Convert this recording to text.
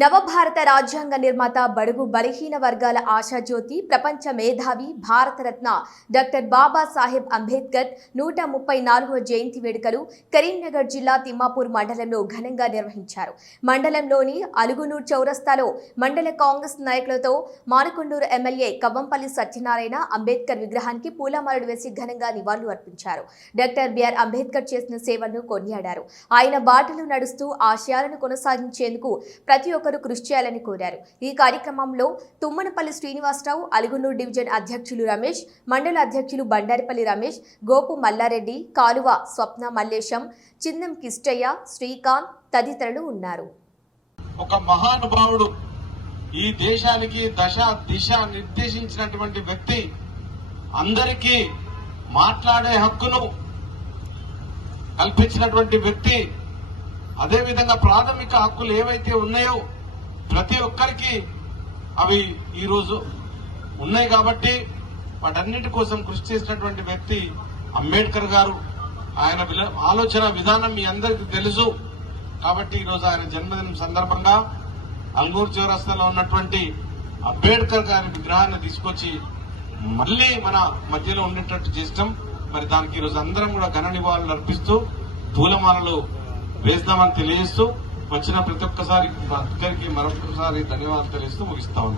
నవభారత రాజ్యాంగ నిర్మాత బడుగు బలహీన వర్గాల ఆశాజ్యోతి ప్రపంచ మేధావి భారతరత్న డాక్టర్ బాబాసాహెబ్ అంబేద్కర్ 134వ జయంతి వేడుకలు కరీంనగర్ జిల్లా తిమ్మాపూర్ మండలంలో ఘనంగా నిర్వహించారు. మండలంలోని అలుగునూర్ చౌరస్తాలో మండల కాంగ్రెస్ నాయకులతో మానకొండూరు ఎమ్మెల్యే కవ్వంపల్లి సత్యనారాయణ అంబేద్కర్ విగ్రహానికి పూలమాలలు వేసి ఘనంగా నివాళులు అర్పించారు. డాక్టర్ బిఆర్ అంబేద్కర్ చేసిన సేవలను కొనియాడారు. ఆయన బాటలు నడుస్తూ ఆశయాలను కొనసాగించేందుకు ప్రతి ఒక్కరూ కృషి చేయాలని కోరారు. ఈ కార్యక్రమంలో తుమ్మనపల్లి శ్రీనివాసరావు, అలుగునూరు డివిజన్ అధ్యక్షులు రమేష్, మండల అధ్యక్షులు బండారిపల్లి రమేష్, గోపు మల్లారెడ్డి, కాలువ స్వప్న మల్లేశం, చిందం కిష్టయ్య, శ్రీకాంత్ తదితరులు ఉన్నారు. ఒక మహానుభావుడు, ఈ దేశానికి దిశ నిర్దేశించినటువంటి వ్యక్తి, అందరికీ మాట్లాడే హక్కును కల్పించినటువంటి వ్యక్తి, అదేవిధంగా ప్రాథమిక హక్కులు ఏవైతే ఉన్నాయో ప్రతి ఒక్కరికి అవి ఈరోజు ఉన్నాయి కాబట్టి వాటన్నిటి కోసం కృషి చేసినటువంటి వ్యక్తి అంబేద్కర్ గారు. ఆయన ఆలోచన విధానం మీ అందరికీ తెలుసు కాబట్టి ఈరోజు ఆయన జన్మదినం సందర్భంగా అల్గూరు చౌరస్తాలో ఉన్నటువంటి అంబేద్కర్ గారి విగ్రహాన్ని తీసుకొచ్చి మళ్లీ మన మధ్యలో ఉండేటట్టు చేస్తాం. మరి దానికి ఈరోజు అందరం కూడా ఘన నివాళులు అర్పిస్తూ పూలమాలలు వేస్తామని తెలియజేస్తూ వచ్చిన ప్రతి ఒక్కసారి మరొకసారి ధన్యవాదాలు తెలియజేస్తూ ముగిస్తా ఉన్నాం.